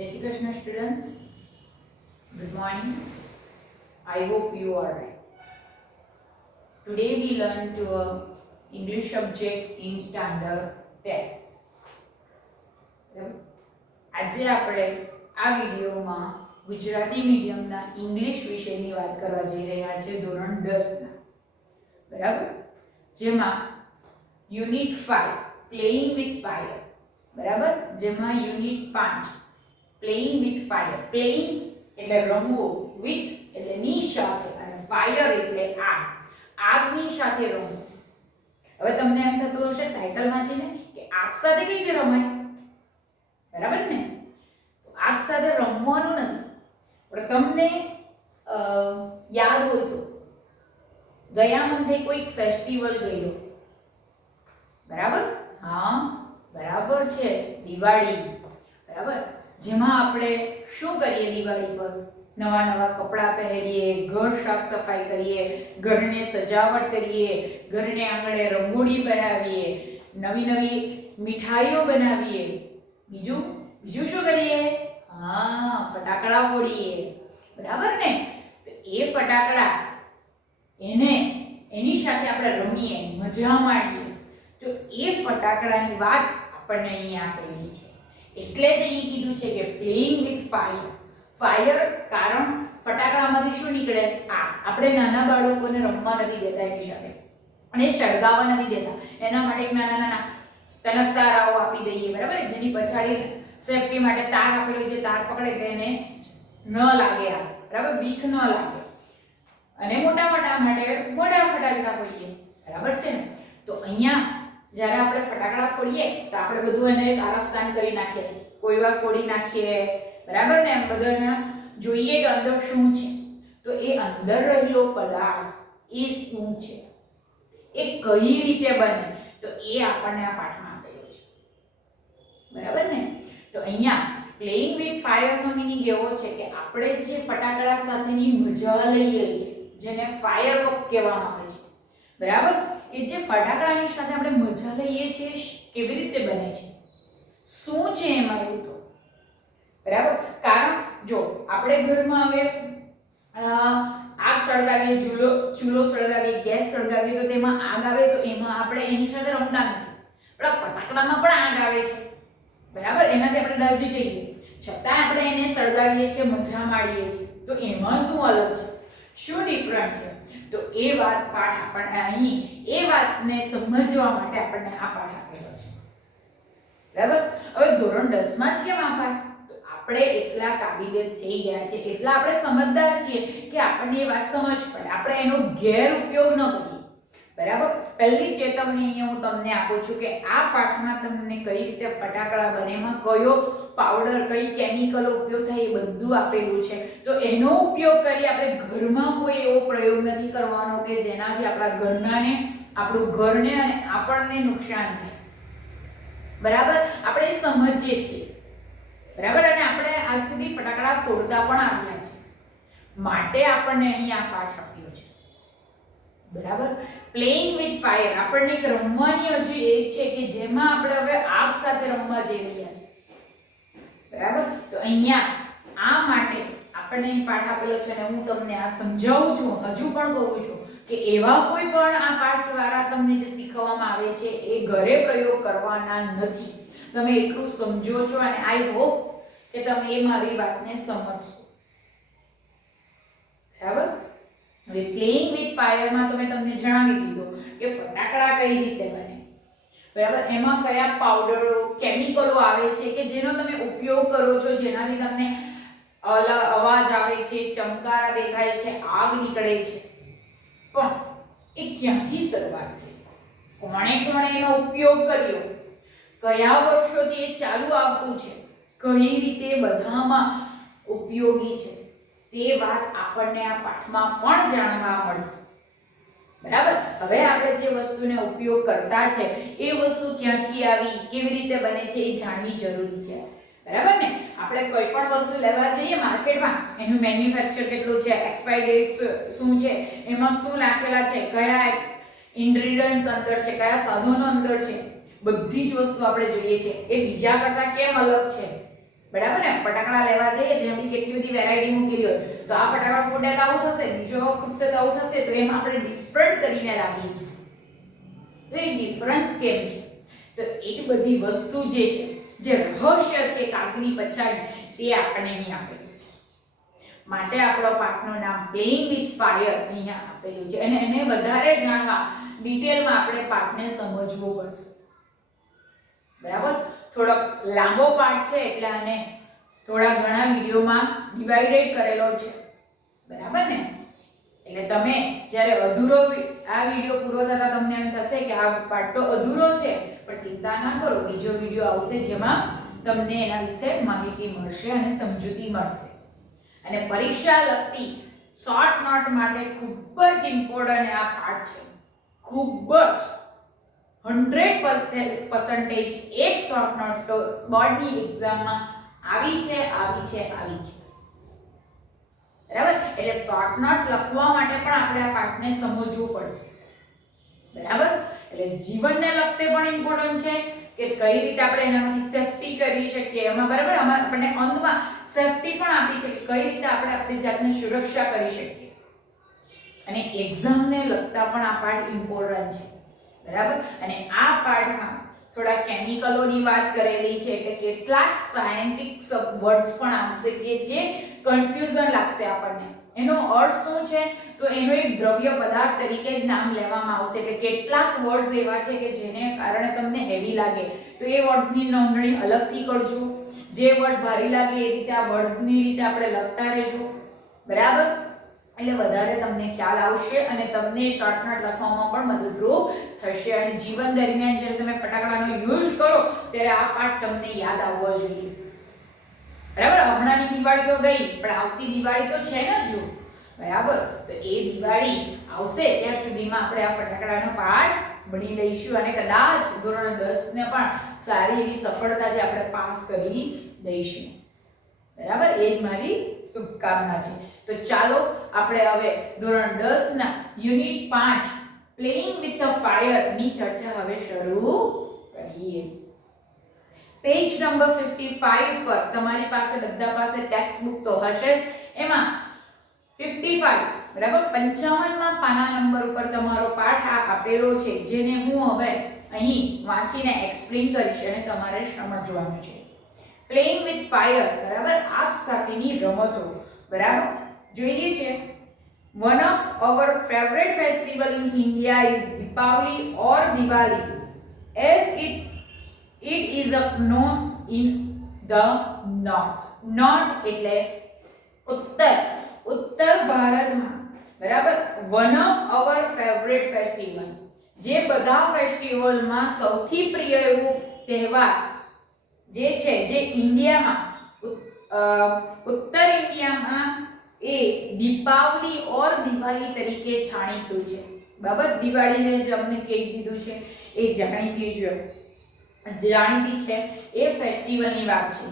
Jai Shri Krishna students, good morning. I hope you are right. Today we learn to English subject in standard 10. આજે આપણે આ વિડિયોમાં Gujarati મીડિયમના English વિષયની વાત કરવા જઈ રહ્યા છે ધોરણ 10ના. બરાબર? જેમાં યુનિટ 5 પ્લેઇંગ વિથ ફાયર. બરાબર? જેમાં unit 5 playing with fire. Playing એટલે રમવું, વિથ એટલે ની સાથે અને ફાયર એટલે આગ. આગની સાથે રમવું. હવે તમને એમ થતું હશે ટાઇટલમાં છે ને કે આગ સાથે કઈ રીતે રમાય? બરાબર ને? તો આગ સાથે રમવાનું નથી. પણ તમને યાદ હોય તો ગયા મંથે કોઈ ફેસ્ટિવલ ગયો. બરાબર? હા, બરાબર છે, દિવાળી. બરાબર? જેમાં આપણે શું કરીએ દિવાળી પર? નવા નવા કપડાં પહેરીએ, ઘર સાફ સફાઈ કરીએ, ઘરને સજાવટ કરીએ, ઘરને આંગણે રંગોળી બનાવીએ, નવી નવી મીઠાઈઓ બનાવીએ. બીજું શું કરીએ? હા, ફટાકડા ફોડીએ. બરાબર ને? તો એ ફટાકડા એની સાથે આપણે રમીએ, મજા માણીએ. તો એ ફટાકડાની વાત આપણને અહીંયા આપેલી છે. એટલે જ અહીં કીધું છે કે પ્લેઇંગ વિથ ફાયર. ફાયર કારણ ફટાકડામાંથી શું નીકળે? આપણે નાના બાળકોને રમવા નથી દેતા એની સાથે, અને સળગાવવા નથી દેતા. એના માટે એક નાના નાના તનકતારાઓ આપી દઈએ. બરાબર? જેની પછાડી સેફટી માટે તાર આપેલો છે, તાર પકડે એટલે એને ન લાગે આગ. બરાબર? બીક ન લાગે. અને મોટા માટે મોટા ફટાકડા ફોડીએ. બરાબર છે ને? તો અહીંયા જ્યારે આપણે ફટાકડા ફોડીએ તો આપણે બધું એને કારસ્તાન કરી નાખીએ, કોઈ વાર ફોડી નાખીએ. બરાબર ને? એમ બધાને જોઈએ કે અંદર શું છે. તો એ અંદર રહેલો પદાર્થ એ શું છે, એ કઈ રીતે બને, તો એ આપણને આ પાઠમાં આપેલું છે. બરાબર ને? તો અહીંયા પ્લેઇંગ વિથ ફાયરનો મીનિંગ એવો છે કે આપણે જે ફટાકડા સાથેની મજા લઈએ છીએ, જેને ફાયરવર્ક કહેવામાં આવે છે. બરાબર? કે જે ફટાકડાની સાથે આપણે મજા લઈએ છીએ, કેવી રીતે બને છે, શું છે એમાં એવું તો. બરાબર? કારણ જો આપણે ઘરમાં હવે આગ સળગાવીએ, ચૂલો સળગાવીએ, ગેસ સળગાવીએ, તો તેમાં આગ આવે તો એમાં આપણે એની સાથે રમતા નથી. પણ ફટાકડામાં પણ આગ આવે છે. બરાબર? એનાથી આપણે દાઝી જઈએ, છતાં આપણે એને સળગાવીએ છીએ, મજા માણીએ છીએ. તો એમાં શું અલગ છે, શું ડિફરન્ટ છે? તો એ વાત પાઠ આપણને અહીં એ વાતને સમજવા માટે આપણને આ પાઠ આપેલો છે. બરાબર? હવે ધોરણ 10 માં જ કેમ આ પાઠ? તો આપણે એટલા કાબિલિયત થઈ ગયા છે, એટલા આપણે સમજદાર છીએ કે આપણને એ વાત સમજ પડે, આપણે એનો ગેરઉપયોગ ન કરીએ. બરાબર? પહેલી ચેતવણી અહીંયા હું તમને આપું છું કે આ પાઠમાં તમને કઈ રીતે ફટાકડા બને, એમાં કયો પાવડર, કઈ કેમિકલ ઉપયોગ થાય એ બધું આપેલું છે. તો એનો ઉપયોગ કરી આપણે ઘરમાં કોઈ એવો પ્રયોગ નથી કરવાનો કે જેનાથી આપણા ઘરનાને, આપણું ઘરને અને આપણને નુકસાન થાય. બરાબર? આપણે સમજીએ છીએ. બરાબર? અને આપણે આજ સુધી ફટાકડા ફોડતા પણ આવ્યા છે, માટે આપણને અહીંયા પાઠ આપ્યો છે. બરાબર? પ્લેઇંગ વિથ ફાયર આપણને એક રમવાની હજુ એક છે કે જેમાં આપણે હવે આગ સાથે રમવા જઈ રહ્યા છે. બરાબર? તો અહીંયા આ માટે આપણને પાઠ આપેલો છે અને હું તમને આ સમજાવું છું, હજુ પણ કહું છું કે એવા કોઈ પણ આ પાઠ દ્વારા તમને જે શીખવવામાં આવે છે એ ઘરે પ્રયોગ કરવાના નથી. તમે એટલું સમજો છો અને આઈ હોપ કે તમે એ મારી વાતને સમજશો. બરાબર? હવે પ્લેઇંગ વિથ ફાયરમાં તો મેં તમને જણાવી દીધું કે ફટાકડા કઈ રીતે બને. બરાબર? એમાં કયા પાવડરો, કેમિકલો આવે છે કે જેનો તમે ઉપયોગ કરો છો, જેનાથી તમને અવાજ આવે છે, ચમકારા દેખાય છે, આગ નીકળે છે. પણ એ ક્યાંથી શરૂઆત થઈ? કોણે એનો ઉપયોગ કર્યો? કયા વર્ષોથી એ ચાલુ આવતું છે? કઈ રીતે બધામાં ઉપયોગી છે? તે વાત આપણને આ પાઠમાં પણ જાણવા મળશે. બરાબર? હવે આપણે જે વસ્તુને ઉપયોગ કરતા છે એ વસ્તુ ક્યાંથી આવી, કેવી રીતે બને છે એ જાણવી જરૂરી છે. બરાબર ને? આપણે કોઈ પણ વસ્તુ લેવા જઈએ માર્કેટમાં, એનું મેન્યુફેક્ચર કેટલું છે, એક્સપાયરી ડેટ શું છે, એમાં શું નાખેલા છે, કયા ઇન્ગ્રેડિયન્ટ્સ અંદર છે, કયા સાધનો અંદર છે, બધી જ વસ્તુ આપણે જોઈએ છે. એ બીજા કરતા કેમ અલગ છે? બરાબર ને? ફટાકડા લેવા જઈએ ત્યાં બી કેટલી બધી વેરાયટી મૂકેલી હોય, તો આ ફટાકડા ફૂટે તો આવું થશે, બીજો ફૂટશે તો આવું થશે, તો એમાં આપણે ડિફરન્ટ કરીને લાવીએ છીએ. તો એ ડિફરન્સ કેમ છે? તો એ બધી વસ્તુ જે છે, જે રહસ્ય છે કાગની પછાડી, તે આપણને અહીં આપેલું છે. માટે આપણો પાઠનું નામ પ્લેઇંગ વિથ ફાયર અહીંયા આપેલું છે. અને એને વધારે જાણવા ડિટેલમાં આપણે પાઠને સમજવું પડશે. બરાબર? થોડો લાંબો પાઠ છે એટલે આને થોડા ઘણા વિડીયોમાં ડિવાઇડેડ કરેલો છે. બરાબર ને? એટલે તમે જ્યારે અધૂરો આ વિડીયો પૂરો થતા તમને એમ થશે કે આ પાઠ તો અધૂરો છે, પણ ચિંતા ના કરો, બીજો વિડીયો આવશે જેમાં તમને એના વિશે માહિતી મળશે અને સમજૂતી મળશે. અને પરીક્ષા લગતી શોર્ટ નોટ માટે ખૂબ જ ઇમ્પોર્ટન્ટ આ પાઠ છે. ખૂબ જ 100% એક શોર્ટ નોટ તો બોર્ડની એક્ઝામમાં આવી છે. બરાબર? એટલે શોર્ટ નોટ લખવા માટે પણ આપણે આ પાઠને સમજવું પડશે. બરાબર? એટલે જીવનને લગતે પણ ઇમ્પોર્ટન્ટ છે કે કઈ રીતે આપણે એનામાંથી સેફટી કરી શકીએ. એમાં બરાબર આપણને અંતમાં સેફટી પણ આપી છે કે કઈ રીતે આપણે આપણી જાતને સુરક્ષા કરી શકીએ. અને એક્ઝામને લગતા પણ આ પાઠ ઇમ્પોર્ટન્ટ છે. બરાબર? અને આ પાઠમાં થોડા કેમિકલોની વાત કરેલી છે, એટલે કેટલાક સાયન્ટિફિક વર્ડ્સ પણ આવશે કે જે કન્ફ્યુઝન લાગશે આપણને. એનો અર્થ શું છે? તો એનો એક દ્રવ્ય પદાર્થ તરીકે જ નામ લેવામાં આવશે કે કેટલાક વર્ડ્સ એવા છે કે જેને કારણે તમને હેવી લાગે, તો એ વર્ડ્સની નોંધણી અલગથી કરજો. જે વર્ડ ભારી લાગે એ રીતે આ વર્ડ્સની રીતે આપણે લખતા રહેજો. બરાબર? એટલે વધારે તમને ખ્યાલ આવશે અને તમને શોર્ટ નોટ લખવામાં પણ મદદરૂપ થશે. અને જીવન દરમિયાન જ્યારે તમે ફટાકડાનો યુઝ કરો ત્યારે આ પાઠ તમને યાદ આવવો જોઈએ. બરાબર? હમણાંની દિવાળી તો ગઈ, પણ આવતી દિવાળી તો છે ને હજુ. બરાબર? તો એ દિવાળી આવશે ત્યાં સુધીમાં આપણે આ ફટાકડાનો પાઠ ભણી લઈશું અને કદાચ ધોરણ 10 ને પણ સારી એવી સફળતાથી આપણે પાસ કરી દઈશું. બરાબર? એ જ મારી શુભકામના છે. તો ચાલો આપણે હવે ધોરણ 10 ના unit 5 playing with the fire ની ચર્ચા હવે શરૂ કરીએ. પેજ નંબર 55 પર તમારી પાસે બધા પાસે ટેક્સ્ટ બુક તો હશે જ. એમાં 55 બરાબર 55માં પાના નંબર ઉપર તમારો પાઠ આપેલો છે, જેને હું હવે અહીં વાંચીને એક્સપ્લેન કરીશ અને તમારે સમજવાનું છે. પ્લેઇંગ વિથ ફાયર બરાબર આગ સાથેની રમતો. બરાબર? જોઈએ છે. One of our favorite festival in India is Deepavali or Diwali, as it is known in the north. North એટલે ઉત્તર ભારતમાં. બરાબર? One of our favorite festival, જે બધા ફેસ્ટિવલમાં સૌથી પ્રિય એવું તહેવાર જે છે, જે ઇન્ડિયામાં ઉત્તર ઇન્ડિયામાં એ દીપાવલી ઓર દિવાળી તરીકે જાણીતું છે. બરાબર? દિવાળીને જે અમને કહી દીધું છે એ જાણીતી છે એ ફેસ્ટિવલની વાત છે.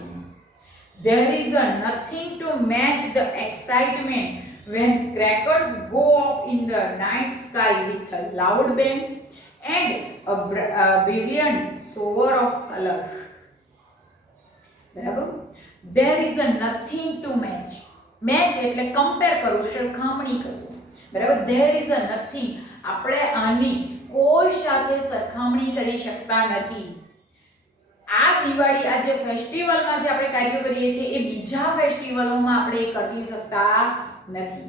There is nothing to match the excitement when crackers go off in the night sky with a loud bang and a brilliant shower of color. બરાબર? There is nothing to match. Match એટલે compare કરવું, સરખામણી કરવું. બરાબર? There is nothing, આપણે આની કોઈ સાથે સરખામણી કરી શકતા નથી. આ દિવાળી આ જે ફેસ્ટિવલમાં જે આપણે કાર્યો કરીએ છીએ એ બીજા ફેસ્ટિવલોમાં આપણે કરી શકતા નથી,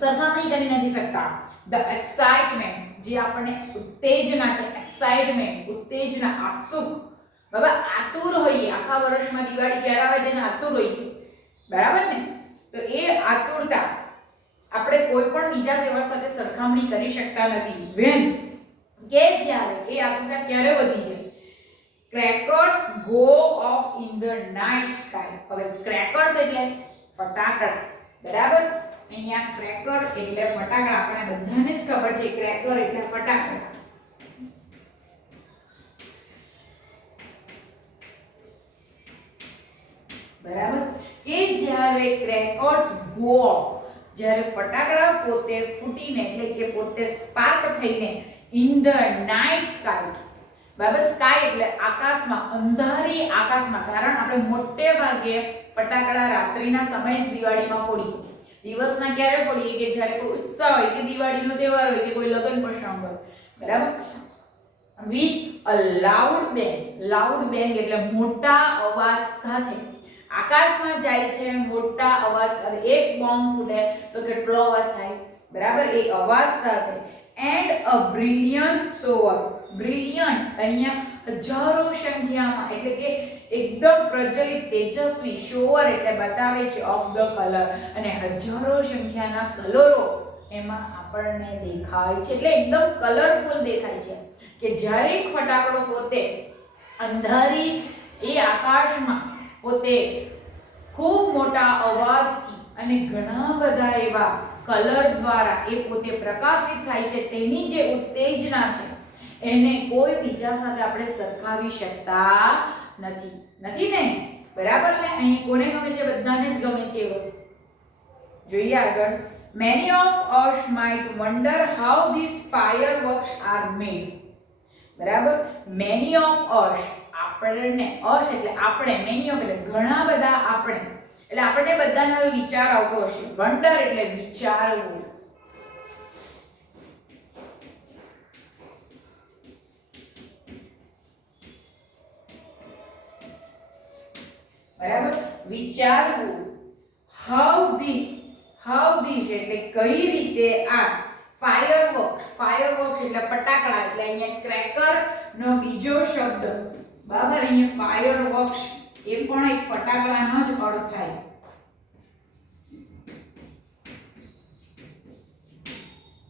સરખામણી કરી નથી શકતા. ધ એક્સાઇટમેન્ટ, જે આપણને ઉત્તેજના છે, એક્સાઇટમેન્ટ ઉત્તેજના, આત્સુક. બરાબર? આતુર હોઈએ, આખા વર્ષમાં દિવાળી ક્યારે આવે તેને આતુર હોઈએ. બરાબર ને? તો એ આતુરતા આપણે કોઈ પણ બીજા તહેવાર સાથે સરખામણી કરી શકતા નથી. વેન કે જ્યારે એ આતુરતા ક્યારે વધી જાય? Crackers go of in the night sky. હવે ક્રેકર્સ એટલે ફટાકડા. બરાબર? અહીંયા ક્રેકર એટલે ફટાકડા, આપણે બધાને જ ખબર છે ક્રેકર એટલે ફટાકડા. બરાબર? કે જ્યારે ક્રેકર્સ ગો ઓફ, જ્યારે ફટાકડા પોતે ફૂટીને એટલે કે પોતે સ્પાર્ક થઈને ઇન ધ નાઇટ સ્કાય, બરાબર. સ્કાય એટલે આકાશમાં, અંધારી આકાશમાં. કારણ આપણે મોટે ભાગે ફટાકડા રાત્રિના સમયે જ દિવાળીમાં ફોડીએ. દિવસના ક્યારે ફોડીએ કે જ્યારે કોઈ ઉત્સવ હોય કે દિવાળીનો તહેવાર હોય કે કોઈ લગ્ન પ્રસંગ હોય. બરાબર. with a loud bang. loud bang એટલે મોટા અવાજ સાથે આકાશમાં જાય છે, મોટા અવાજ સાથે. એક બોમ્બ ફૂટે તો કેટલો અવાજ થાય? બરાબર. એ અવાજ સાથે. and a brilliant shower. brilliant અહીંયા હજારો સંખ્યામાં એટલે કે એકદમ પ્રજ્વલિત તેજસ્વી. shower એટલે બતાવે છે of the color, અને હજારો સંખ્યાના કલરો એમાં આપણને દેખાય છે. એટલે એકદમ કલરફુલ દેખાય છે કે જ્યારે એક ફટાકડો પોતે અંધારી એ આકાશમાં પોતે ખૂબ મોટા અવાજથી અને ઘણા બધા એવા કલર દ્વારા એ પોતે પ્રકાશિત થાય છે, તેની જે ઉત્તેજના છે એને કોઈ બીજા સાથે આપણે સરખાવી શકતા નથી ને. બરાબર ને. અહીં કોને ગમે છે? બધાને જ ગમે છે એ વસ્તુ. જોઈએ આગળ. many of us might wonder how these fireworks are made. બરાબર. many of us, આપણને, us એટલે આપણે, many of એટલે ઘણા બધા આપણે, એટલે આપણને બધાને હવે વિચાર આવતો હશે. વન્ડર એટલે વિચારવું. બરાબર. વિચારવું. how this એટલે કઈ રીતે આ fireworks એટલે ફટાકડા, એટલે અહીંયા ક્રેકર નો બીજો શબ્દ. બરાબર. અહીંયા fireworks એ પણ એક ફટાકડાનો જ અર્થ થાય.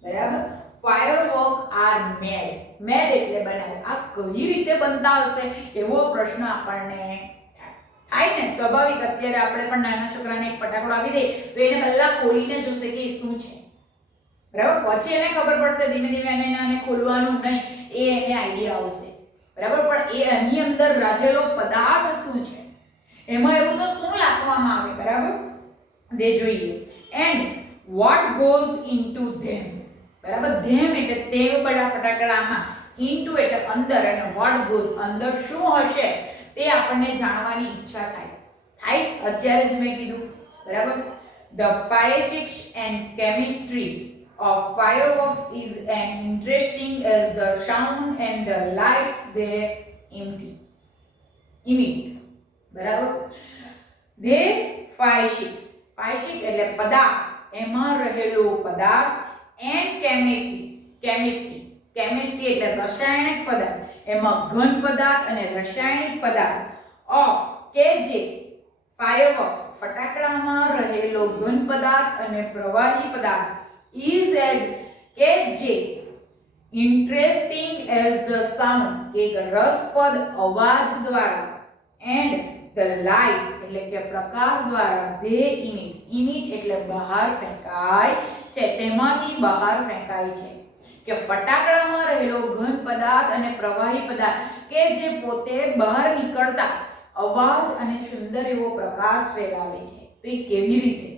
બરાબર. firework are made એટલે બનાવે. આ કઈ રીતે બનતા હશે એવો પ્રશ્ન આપણને થાય ને. સ્વાભાવિક. અત્યારે આપણે પણ નાના છોકરાને એક ફટાકડો આપી દે તો એને પહેલા ખોલીને જોશે કે શું છે. બરાબર. પછી એને ખબર પડશે ધીમે ધીમે એને ખોલવાનું નહીં, એ એને આઈડિયા આવશે. બરાબર. પણ એ એની અંદર રહેલો પદાર્થ શું છે, એમાં એવું તો શું નાખવામાં આવે. બરાબર. તે જોઈએ. and what goes into them. બરાબર. them એટલે તે બધા ફટાકડામાં, into એટલે અંદર, અને what goes અંદર શું હશે તે આપણને જાણવાની ઈચ્છા થાય. અત્યારે જ મેં કીધું. બરાબર. the physics and chemistry of fireworks is as interesting as the sound and the lights they emit. બરાબર. the physics એટલે પદાર્થ, એમાં રહેલો પદાર્થ, and chemistry એટલે રાસાયણિક પદાર્થ, એમાં ઘન પદાર્થ અને રાસાયણિક પદાર્થ of કે જે fireworks ફટાકડામાં રહેલો ઘન પદાર્થ અને પ્રવાહી પદાર્થ is as કે જે interesting as the sound કે રસપ્રદ અવાજ દ્વારા, and the light એટલે કે પ્રકાશ દ્વારા, they emit એટલે બહાર ફેંકાય છે, તેમાંથી બહાર ફેંકાય છે. કે ફટાકડામાં રહેલો ઘન પદાર્થ અને પ્રવાહી પદાર્થ કે જે પોતે બહાર નીકળતા અવાજ અને સુંદર એવો પ્રકાશ ફેલાવે છે. તો એ કેવી રીતે?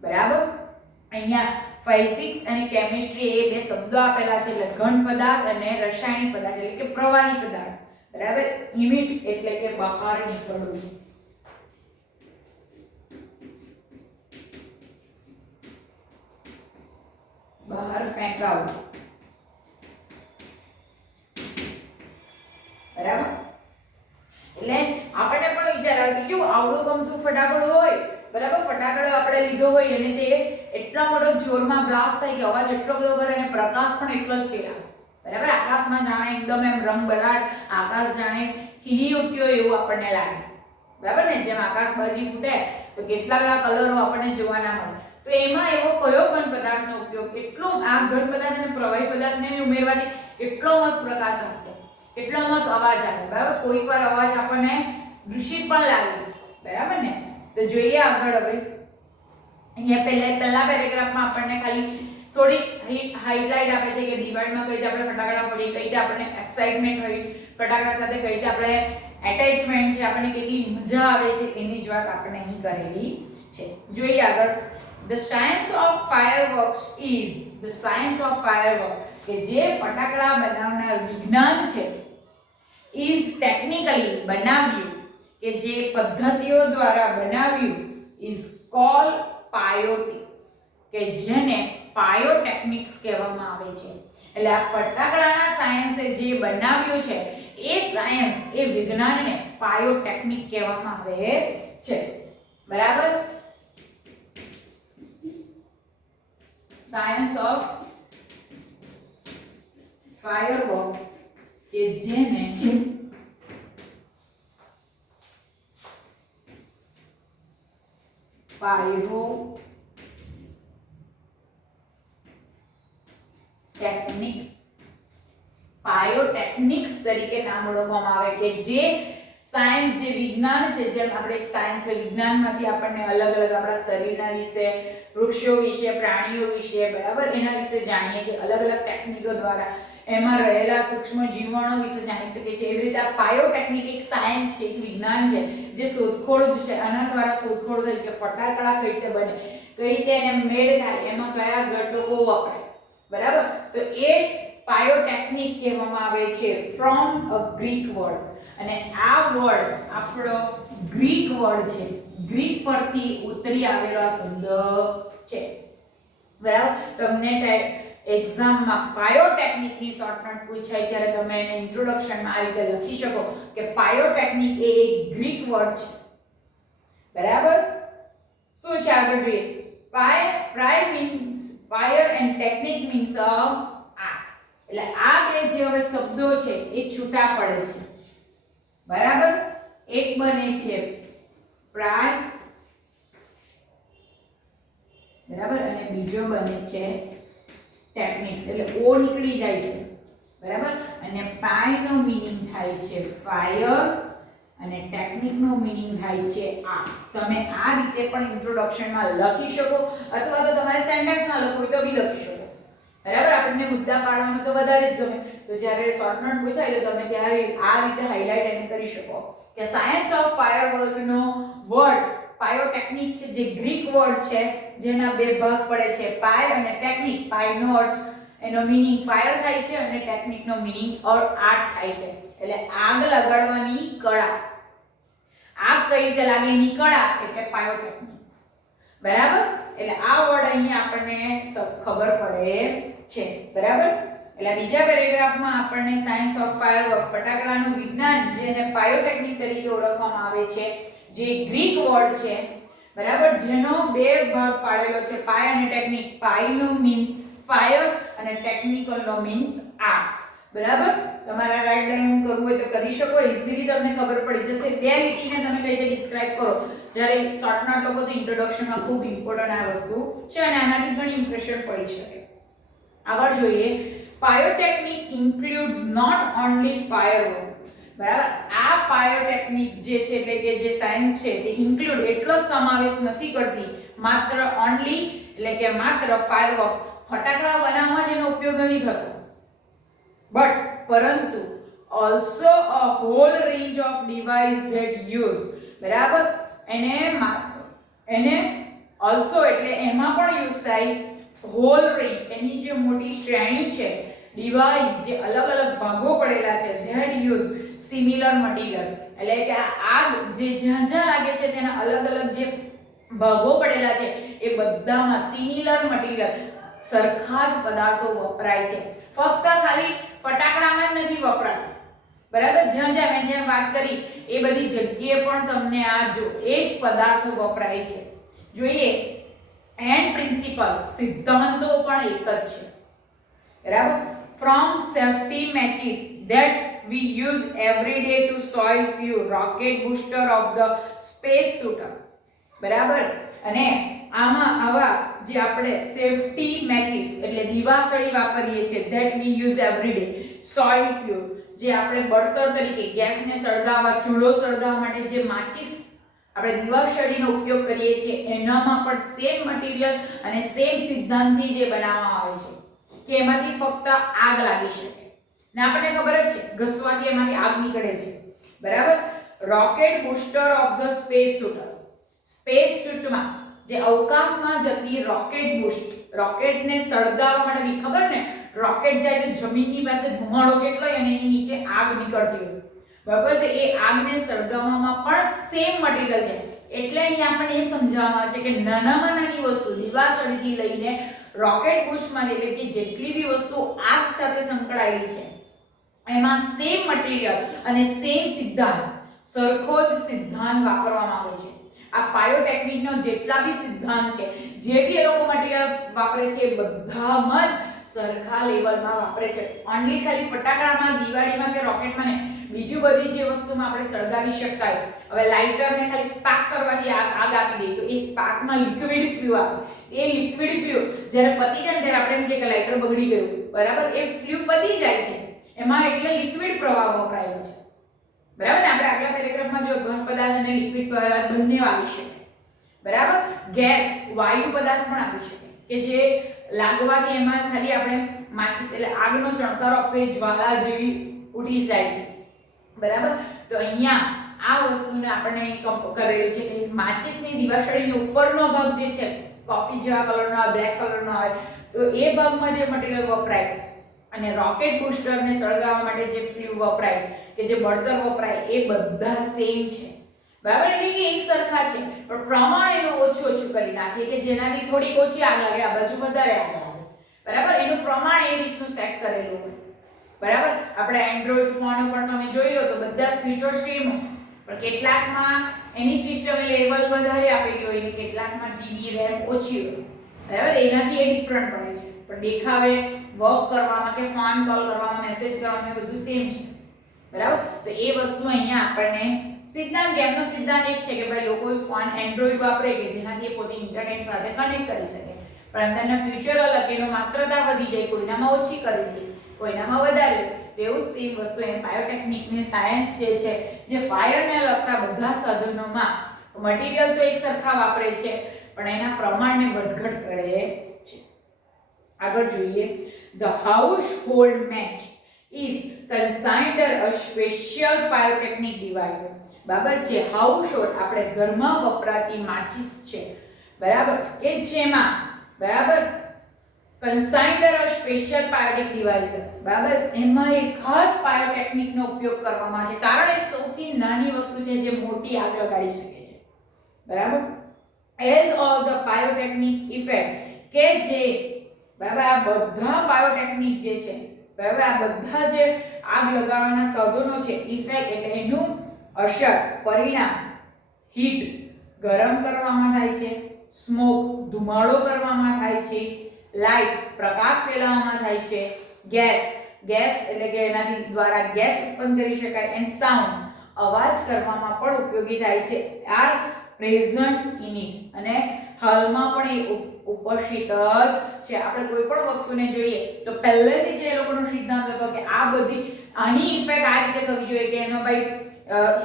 બરાબર. અહીંયા ફિઝિક્સ અને કેમિસ્ટ્રી એ બે શબ્દો આપેલા છે, એટલે ઘન પદાર્થ અને રાસાયણિક પદાર્થ એટલે કે પ્રવાહી પદાર્થ. બરાબર. ઇમિટ એટલે કે બહાર નીકળવું. બહાર ફેંકાવું. બરાબર. એટલે આપણને પણ વિચાર આવે કે કેવું આવડું ગમતું ફટાકડો હોય. બરાબર. ફટાકડો આપણે લીધો હોય અને તે એટલા મોટો જોરમાં બ્લાસ્ટ થાય કે અવાજ એટલો બધો કરે અને પ્રકાશ પણ એટલો જ ફેલાવે. બરાબર. આકાશમાં જાણે એકદમ એમ રંગબરાટ આકાશ જાણે ખીલી ઉઠ્યો એવું આપણને લાગે. બરાબર ને. જેમ આકાશ બાજી ફૂટે તો કેટલા બધા કલરો આપણને જોવાના મળે. તો એમાં એવો કયો ઘન પદાર્થનો ઉપયોગ, કેટલો આ ઘન પદાર્થ અને પ્રવાહી પદાર્થને ઉમેરવાથી કેટલો મસ્ત પ્રકાશ આપે, કેટલો મસ્ત અવાજ આવે. બરાબર. કોઈક વાર અવાજ આપણને દૂષિત પણ લાગે. બરાબર ને. તો જોઈએ આગળ. હવે અહીંયા પહેલા પેરેગ્રાફમાં આપણને ખાલી થોડી હાઇલાઇટ આપે છે કે દિવાળીમાં કઈ રીતે આપણે ફટાકડા ફોડીએ, કઈ રીતે આપણને એક્સાઇટમેન્ટ હોય ફટાકડા સાથે, કઈ રીતે આપણે એટેચમેન્ટ છે, આપણને કેટલી મજા આવે છે એની જ વાત આપણે અહીં કરેલી છે. જોઈએ આગળ. The science of fireworks is the science of fireworks કે જે ફટાકડા બનાવનાર વિજ્ઞાન છે is technically બનાવ્યું કે જે પદ્ધતિઓ દ્વારા બનાવ્યું is called pyrotechnics કે જેને પાયોટેકનિક્સ કહેવામાં આવે છે એટલે આ ફટાકડાના સાયન્સે જે બનાવ્યું છે એ સાયન્સ એ વિજ્ઞાનને પાયોટેકનિક કહેવામાં આવે છે બરાબર સાયન્સ ઓફ ફાયરવર્ક કે જેને પાયોટેકનિક્સ તરીકે નામ ઓળખવામાં આવે કે જે સાયન્સ જે વિજ્ઞાન છે જેમ આપણે એક સાયન્સ વિજ્ઞાનમાંથી આપણને અલગ અલગ આપણા શરીરના વિશે વૃક્ષો વિશે પ્રાણીઓ વિશે બરાબર એના વિશે જાણીએ છીએ અલગ અલગ ટેકનિકો દ્વારા એમાં રહેલા સૂક્ષ્મ જીવાણુ વિશે જાણી શકીએ છીએ એવી રીતે આ પાયોટેકનિક એક સાયન્સ છે એક વિજ્ઞાન છે જે શોધખોળ છે આના દ્વારા શોધખોળ થઈ કે ફટાકડા કઈ રીતે બને કઈ રીતે એને મેડ થાય એમાં કયા ઘટકો વપરાય બરાબર તો એ પાયોટેકનિક કહેવામાં આવે છે ફ્રોમ અ ગ્રીક વર્ડ અને આ વર્ડ આપણો ગ્રીક વર્ડ છે ગ્રીક પરથી ઉતરી આવેલો આ શબ્દ છે બરાબર તમને એક્ઝામમાં પાયોટેકનિકની શોર્ટ નોટ પૂછાય ત્યારે તમે એને ઇન્ટ્રોડક્શનમાં આ રીતે લખી શકો કે પાયોટેકનિક એ એક ગ્રીક વર્ડ છે બરાબર શું છે આગળ જોઈએ pyro means fire and technic means એટલે આ બે જે હવે શબ્દો છે એ છૂટા પડે છે બરાબર એક બને છે પ્રાય બરાબર અને બીજો બને છે ટેકનિક્સ એટલે ઓ નીકળી જાય છે બરાબર અને પાય નો મીનિંગ થાય છે ફાયર અને ટેકનિક નો મીનિંગ થાય છે આ તમે આ રીતે પણ ઇન્ટ્રોડક્શનમાં લખી શકો અથવા તો તમારે સેન્ટેન્સમાં લખવું હોય તો બી લખી શકો બરાબર આપણને મુદ્દા પાડવાનું તો વધારે જ ગમે તો જ્યારે શોર્ટ નોટ પૂછાય તો તમે ત્યારે આ રીતે હાઇલાઇટ એને કરી શકો કે સાયન્સ ઓફ ફાયરવર્ક નો વર્ડ પાયોટેકનિક છે જે ગ્રીક વર્ડ છે જેના બે ભાગ પડે છે પાય અને ટેકનિક પાય નો અર્થ એનો મીનિંગ ફાયર થાય છે અને ટેકનિક નો મીનિંગ આર્ટ થાય છે એટલે આગ લગાડવાની કળા આગ કઈ રીતે લાગે એની કળા એટલે પાયોટેકનિક બરાબર એટલે આ વર્ડ અહીં આપણને ખબર પડે છે બરાબર એટલે બીજા પેરેગ્રાફમાં આપણને સાયન્સ ઓફ ફાયરવર્ક ફટાકડાનું વિજ્ઞાન જેને પાયોટેકનિક તરીકે ઓળખવામાં આવે છે જે ગ્રીક વર્ડ છે બરાબર જેનો બે ભાગ પાડેલો છે પાય અને ટેકનિક પાય નો મીન્સ ફાયર અને ટેકનિકલ નો મીન્સ આર્ટ્સ બરાબર તમારે રાઈટ ડાઉન કરવું હોય તો કરી શકો ઈઝીલી તમને ખબર પડી જશે બે લીટીને તમે કઈ રીતે ડિસ્ક્રાઇબ કરો જ્યારે શોર્ટ નોટ લોકો તો ઇન્ટ્રોડક્શનમાં ખૂબ ઇમ્પોર્ટન્ટ આ વસ્તુ છે અને આનાથી ઘણી ઇમ્પ્રેશન પડી શકે આગળ જોઈએ પાયોટેકનિક ઇન્ક્લુડ્સ નોટ ઓન્લી ફાયરવર્ક બરાબર આ પાયોટેકનિક્સ જે છે એટલે કે જે સાયન્સ છે તે ઇન્ક્લુડ એટલો સમાવેશ નથી કરતી માત્ર ઓન્લી એટલે કે માત્ર ફાયરવર્ક્સ ફટાકડા બનાવવામાં જ એનો ઉપયોગ નથી થતો બટ પરંતુ also a whole range of device that use બરાબર એને also એટલે એમાં પણ યુઝ થાય whole range એની જે મોટી શ્રેણી છે ડિવાઇસ જે અલગ અલગ ભાગો પડેલા છે that use similar material એટલે કે આગ જે જ્યાં જ્યાં લાગે છે તેના અલગ અલગ જે ભાગો પડેલા છે એ બધામાં સિમિલર મટીરીયલ સરખા જ પદાર્થો વપરાય છે ફક્ત ખાલી ફટાકડામાં જ નથી વપરાતું બરાબર જ્યાં જ્યાં મેં જેમ વાત કરી એ બધી જગ્યાએ પણ તમને આ જો એ જ પદાર્થો વપરાય છે જોઈએ એન્ડ પ્રિન્સિપલ સિદ્ધાંતો પણ એક જ છે બરાબર from safety matches that we use every day to soil fuel rocket booster of the space shooter બરાબર અને આમાં આવા જે આપણે સેફટી મેચિસ એટલે દીવાસળી વાપરીએ છીએ that we use every day soil fuel જે આપણે બળતર તરીકે ગેસને સળગાવવા ચૂલો સળગાવવા માટે જે માચિસ આપણે દીવાસળીનો ઉપયોગ કરીએ છીએ એનામાં પણ સેમ મટીરીયલ અને સેમ સિદ્ધાંતથી જે બનાવવામાં આવે છે કે એમાંથી ફક્ત આગ લાગી શકે ને આપણને ખબર જ છે ઘસવાથી એમાંથી આગ નીકળે છે બરાબર rocket booster of the space shooter space શૂટમાં જે અવકાશમાં જતી રોકેટ બૂસ્ટ, રોકેટને સળગાવવા માટે ખબર ને, રોકેટ જાય તો જમીનની પાસે ધુમાડો કેટલો હોય અને એની નીચે આગ નીકળતી હોય, બરાબર? તો એ આગને સળગાવવામાં પણ સેમ મટીરીયલ છે. એટલે અહીં આપણને એ સમજાવવામાં આવે છે કે નાનામાં નાની વસ્તુ દિવાસળીથી લઈને રોકેટ બૂસ્ટમાં એટલે કે જેટલી બી વસ્તુ આગ સાથે સંકળાયેલી છે એમાં સેમ મટીરીયલ અને સેમ સિદ્ધાંત, સરખો જ સિદ્ધાંત વાપરવામાં આવે છે. આ પાયોટેકનિકનો જેટલા બી સિદ્ધાંત છે, જે બી એ લોકો મટીરીયલ વાપરે છે એ બધામાં જ સરખા લેવલમાં વાપરે છે. ઓન્લી ખાલી ફટાકડામાં, દિવાળીમાં કે રોકેટમાં ને, બીજી બધી જે વસ્તુમાં આપણે સળગાવી શકતા હોય, હવે લાઇટરને ખાલી સ્પાર્ક કરવાથી આગ આપી દે તો એ સ્પાર્કમાં લિક્વિડ ફ્લ્યુ આવે. એ લિક્વિડ ફ્લ્યુ જ્યારે પતી જાય ત્યારે આપણે એમ કે લાઇટર બગડી ગયું, બરાબર? એ ફ્લ્યુ પતી જાય છે એમાં, એટલે લિક્વિડ પ્રવાહ વપરાયો છે, બરાબર ને? આપણે આગલા પેરેગ્રાફમાં જો ઘન પદાર્થ અને લિક્વિડ પદાર્થ બંને આવી શકે, બરાબર? ગેસ, વાયુ પદાર્થ પણ આવી શકે કે જે લાગવાથી એમાં ખાલી આપણે માચિસ એટલે આગનો ચણકારો આપતો એ જ્વાલા જેવી ઉઠી જાય છે, બરાબર? તો અહીંયા આ વસ્તુને આપણને કરેલું છે કે માચિસની દિવાસળીનો ઉપરનો ભાગ જે છે કોફી જેવા કલરનો આવે, બ્લેક કલરનો આવે, તો એ ભાગમાં જે મટીરીયલ વપરાય અને રોકેટ બૂસ્ટરને સળગાવવા માટે જે ફ્લ્યુ વપરાય કે જે બળતણ વપરાય એ બધા સેમ છે, બરાબર? એટલે કે એક સરખા છે, પણ પ્રમાણ એનું ઓછું કરી નાખીએ કે જેનાથી થોડીક ઓછી આગ લાગે, આ બાજુ વધારે આગ લાગે, બરાબર? એનું પ્રમાણ એ રીતનું સેટ કરેલું હોય, બરાબર? આપણે એન્ડ્રોઈડ ફોન ઉપર તમે જોઈ લો તો બધા ફીચર સેમ, પણ કેટલાકમાં એની સિસ્ટમ લેવલ વધારે આપેલી હોય ને કેટલાકમાં જીબી રેમ ઓછી હોય, બરાબર? એનાથી એ ડિફરન્ટ પડે છે, પણ દેખાવે વર્ક કરવામાં કે ફોન કોલ કરવામાં, મેસેજ કરવામાં બધું સેમ છે, બરાબર? તો એ વસ્તુ અહીંયા આપણને સિદ્ધાંત, ગેમનો સિદ્ધાંત એક છે કે ભાઈ લોકો ફોન એન્ડ્રોઈડ વાપરે કે જેનાથી એ પોતે ઇન્ટરનેટ સાથે કનેક્ટ કરી શકે, પણ અંદરના ફ્યુચર અલગ, એનો માત્રતા વધી જાય, કોઈનામાં ઓછી કરી દે, કોઈનામાં વધારે. તો એવું સેમ વસ્તુ એમ બાયોટેકનિકની સાયન્સ જે છે, જે ફાયરને લગતા બધા સાધનોમાં મટીરીયલ તો એક સરખા વાપરે છે, પણ એના પ્રમાણને વધઘટ કરે છે. આગળ જોઈએ, the household match is considered a special pyrotechnic device. બરાબર? જે હાઉસહોલ્ડ આપણે ઘરમાં વપરાતી માચિસ છે, બરાબર, કે જેમાં, બરાબર, considered a special pyrotechnic device, બરાબર, એમાં એક ખાસ પાયોટેકનિકનો ઉપયોગ કરવામાં આવે છે, કારણ એ સૌથી નાની વસ્તુ છે જે મોટી આગ લગાડી શકે છે, બરાબર? as of the pyrotechnic effect, કે જે, બરાબર, આ બધા પાયોટેકનિક જે છે, બરાબર, આ બધા જે આગ લગાડવાના સાધનો છે, ઇફેક્ટ એટલે એનું અસર, પરિણામ, હીટ ગરમ કરવામાં થાય છે, સ્મોક ધુમાડો કરવામાં થાય છે, લાઇટ પ્રકાશ ફેલાવવામાં થાય છે, ગેસ એટલે કે એનાથી દ્વારા ગેસ ઉત્પન્ન કરી શકાય, એન્ડ સાઉન્ડ અવાજ કરવામાં પણ ઉપયોગી થાય છે, આર પ્રેઝન્ટ ઇન ઇટ, અને હાલમાં પણ એ ઉપસ્થિત જ છે. આપણે કોઈ પણ વસ્તુને જોઈએ તો પહેલેથી જે લોકોનો સિદ્ધાંત હતો કે આ બધી આની ઇફેક્ટ આ રીતે થવી જોઈએ કે એનો ભાઈ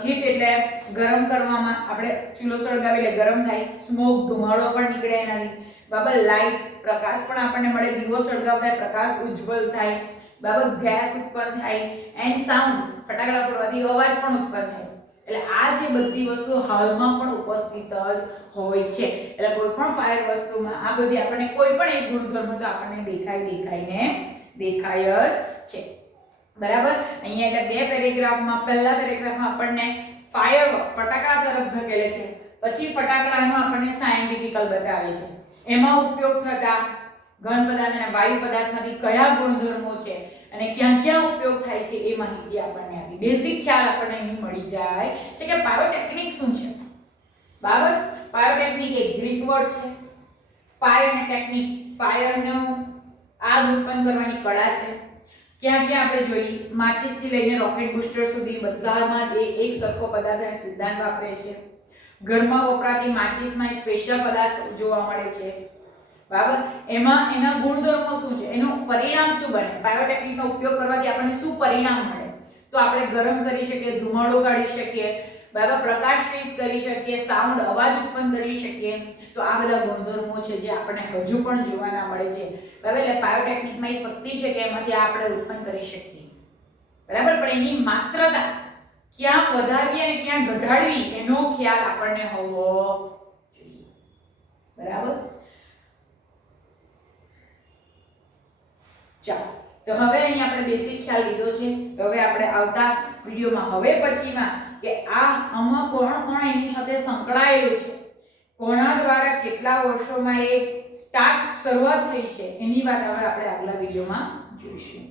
હીટ એટલે ગરમ કરવામાં, આપણે ચૂલો સળગાવી એટલે ગરમ થાય, સ્મોક ધુમાડો પણ નીકળે એનાથી, બરાબર, લાઇટ પ્રકાશ પણ આપણને મળે, દીવો સળગાવતા પ્રકાશ ઉજ્જવલ થાય, બરાબર, ગેસ ઉત્પન્ન થાય, એન્ડ સાઉન્ડ ફટાકડા ફોડવાથી અવાજ પણ ઉત્પન્ન થાય. એટલે આ જે બધી વસ્તુ હાલમાં પણ ઉપસ્થિત જ હોય છે. એટલે કોઈ પણ ફાયર વસ્તુમાં આ બધી આપણને કોઈ પણ એક ગુણધર્મ તો આપણને દેખાય જ છે, બરાબર? અહીંયા એટલે બે પેરેગ્રાફમાં, પહેલા પેરેગ્રાફમાં આપણને ફાયર ફટાકડા તરફ ધકેલે છે, પછી ફટાકડાનો આપણને સાયન્ટિફિકલ બતાવે છે, એમાં ઉપયોગ થતા ઘન પદાર્થ અને વાયુ પદાર્થમાંથી કયા ગુણધર્મો છે અને ક્યાં ક્યાં ઉપયોગ થાય છે એ માહિતી આપણને આપી. બેઝિક ખ્યાલ આપણને અહીં મળી જાય છે કે પાયોટેકનિક શું છે, બરાબર? પાયોટેકનિક એક ગ્રીક વર્ડ છે. પાય અને ટેકનિક, ફાયરનો આગ ઉત્પન્ન કરવાની કળા છે. ક્યાં ક્યાં આપણે જોઈ, માચિસથી લઈને રોકેટ બૂસ્ટર સુધી બધામાં જ એક સરખો પદાર્થ અને સિદ્ધાંત વાપરે છે. ઘરમાં વપરાતી માચિસમાં સ્પેશિયલ પદાર્થ જોવા મળે છે, બરાબર? એમાં એના ગુણધર્મો શું છે, એનું પરિણામ શું બને, પાયોટેકનિકનો ઉપયોગ કરવાથી આપણને શું પરિણામ મળે, તો આપણે ગરમ કરી શકીએ, ધુમાડો કાઢી શકીએ, બરાબર, પ્રકાશિત કરી શકીએ, સાઉન્ડ અવાજ ઉત્પન્ન કરી શકીએ. તો આ બધા ગુણધર્મો છે જે આપણને હજુ પણ જોવાના મળે છે, બરાબર? એટલે પાયોટેકનિકમાં એ શક્તિ છે કે એમાંથી આપણે ઉત્પન્ન કરી શકીએ, બરાબર, પણ એની માત્રતા ક્યાં વધારવી અને ક્યાં ઘટાડવી એનો ખ્યાલ આપણને હોવો જોઈએ. ચાલો, તો હવે અહીં આપણે બેસિક ખ્યાલ લીધો છે. તો હવે આપણે આવતા વિડીયોમાં હવે પછીમાં કે આમાં કોણ કોણ એની સાથે સંકળાયેલું છે, કોના દ્વારા કેટલા વર્ષોમાં એ શરૂઆત થઈ છે, એની વાત હવે આપણે આગલા વિડીયોમાં જોઈશું.